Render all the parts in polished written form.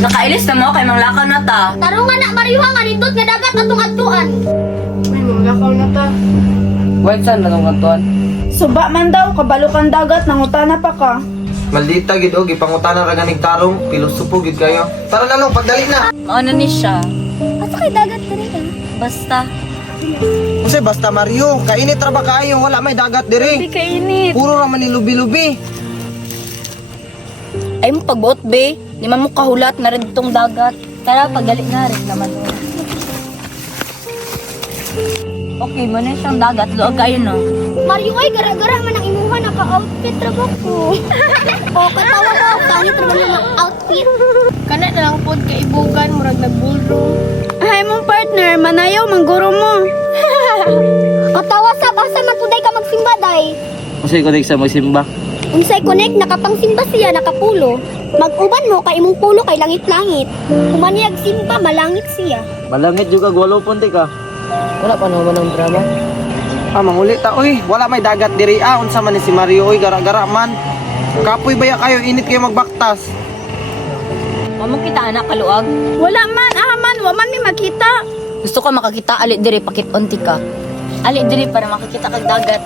Nakailis na mo kay manglakaw na ta. Tarong nga na Mario nga nindot nga dagat atong adtuan. May manglakaw na ta. Wait, saan na nung kantuan? Suba man daw, kabalukan dagat, nangutana pa ka. Maldita gid og ipangutana ra ganing tarong, pilosopo gid kayo. Tara na long, pagdali na. Mauna ni siya. Asa kay dagat diri ka? Basta. Kasi basta Mario, kainit ra ba kaayo, wala may dagat Di diri. kainit. Puro ra man ni lubi-lubi. Ay mo pagbuot be. Di man mo kahulat na rin itong dagat. Tara, pagdali na rin naman. Okay, mo na siyang dagat. Luag kayo no. Mario ay gara-gara man ang imuha naka-outfit ra ba ko. O katawa ko pangit ra man ang outfit. Kana na lang pod kay ibugan murag nagbulrong. Ay mong partner, manayaw, mangguro mo. Katawa sa basa man tuday ka magsimba day. Kasi ko sa magsimba. Unsay connect nakapangsimba siya nakapulo. Mag-uban mo kay imong pulo kay langit-langit. Kumaniyag simba malangit siya. Malangit juga gwalo punti ka. Wala pa naman ng drama. Ah, manguli ta oy, wala may dagat diri unsa man ni si Mario oy, gara-gara man. Kapoy baya kayo, init kayo magbaktas. Mamang kita anak kaluag. Wala man, man, waman mi makita. Gusto ko makakita ali diri pakit onti ka. Ali diri para makakita kag dagat.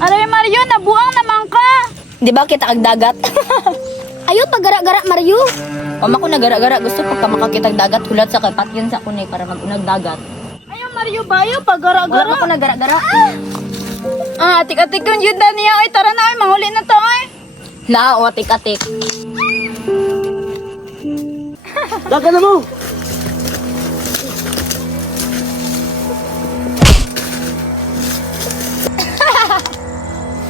Aray Mario, nabuang naman ka. Di ba kita kag dagat? Ayo pagara-gara Mario. Mama ko nagara-gara gusto pagka makakita kag dagat hulat sa kay patyon sa kunay para magunag dagat. Ayaw Mario bayo, Wala pagara-gara. pa ko nagara-gara. Atik-atik yung yun niya. Ay, tara na, ay, manghuli na to, ay. Na, o atik-atik. Dagan na mo.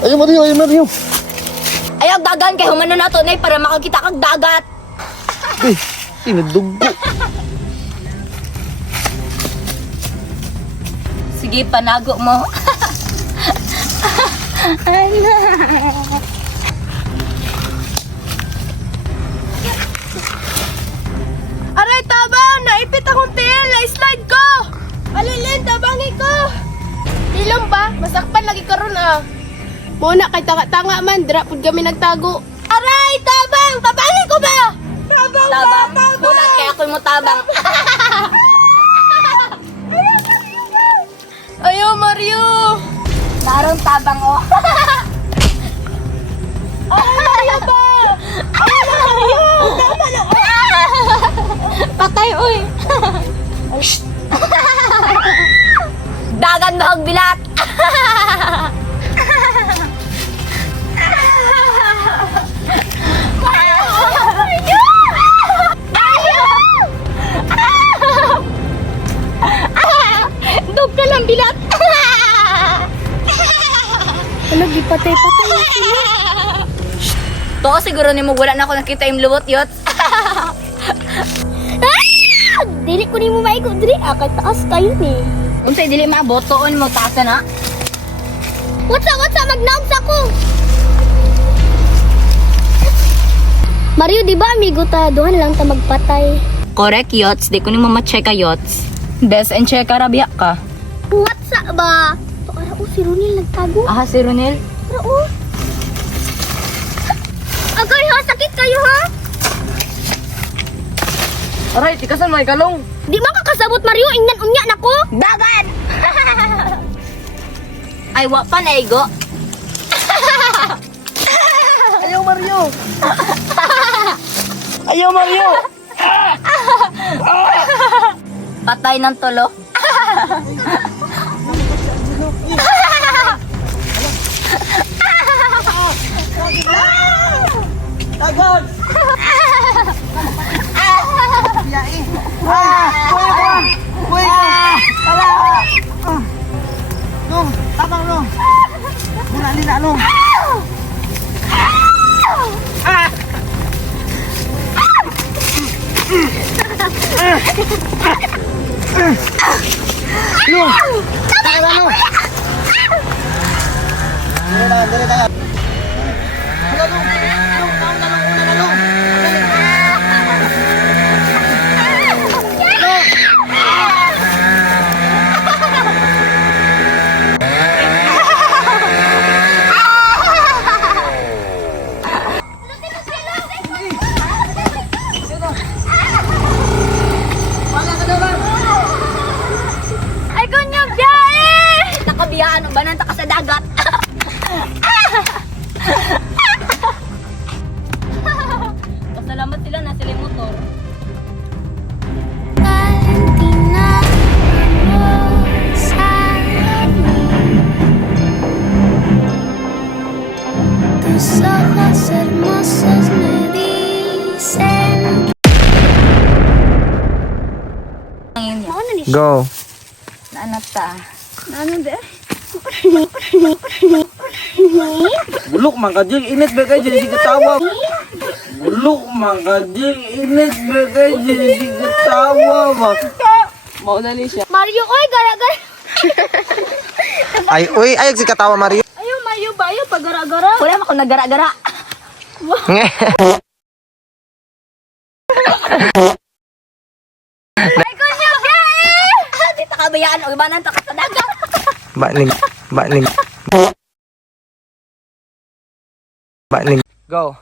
Ayo Mario, ayo Mario. Ayaw dagan kay humano na to nay para makakita kag dagat. Eh, tinaduggo. Sige, panago mo. Aray, tabang! Naipit akong tiil! Na-slide ko! Alilin, tabangi ko! Ilong ba? Masakpan lagi karon ah. Muna kay tanga-tanga man, dira pud kami nagtago. Aray, tabang! Tabangi ko ba? Tabang! Tabang. Bulan kaya ako mo tabang. Ayo Mario. Narong tabang o. Patay, uy. Dagan ba ang bilat? Dog ka lang bilat. Ano gipatay-patay na sila. To siguro ni mo wala na ako nakita yung luwot yot. Dili ko nimo maigo diri kay taas kayo ni. Unsay dili mabotoon mo taasa na? What's up magnaog sa ko. Mario, di ba amigo ta duhan lang ta magpatay. Correct yots, di ko ni mo ma-check yots. Best and check arabiya ka. What's up ba? To ara o si Ronil nagtago. Aha si Ronel. Ara o. Agay ha, sakit kayo ha? Aray, tikasan may kalong. Di man ka kasabot Mario, ingnan unya nako. Dagan! Ay, wa pa na igo. Ayaw Mario. Ayaw Mario. Patay ng tulo. Dagan. Long, tabang long. Mula lina long. Long. Tabang long. Dali tayo. Wala long. Long, una na long. Go. Naanak ta. Ano de? Bulok man ka jig init ba kay jig tawa. Bulok man ka jig init ba kay jig tawa ba. Maudali siya. Mario, oy, gara-gara. Ay uy ay si katawa Mario. Ayaw, Mario ba? Ayaw, pag-gara-gara. Wala man ako naggara-gara. Ay, kusyo, guys! Di ta kabayaan o ibanan ta ka sa dagat. Baning. Baning. Go.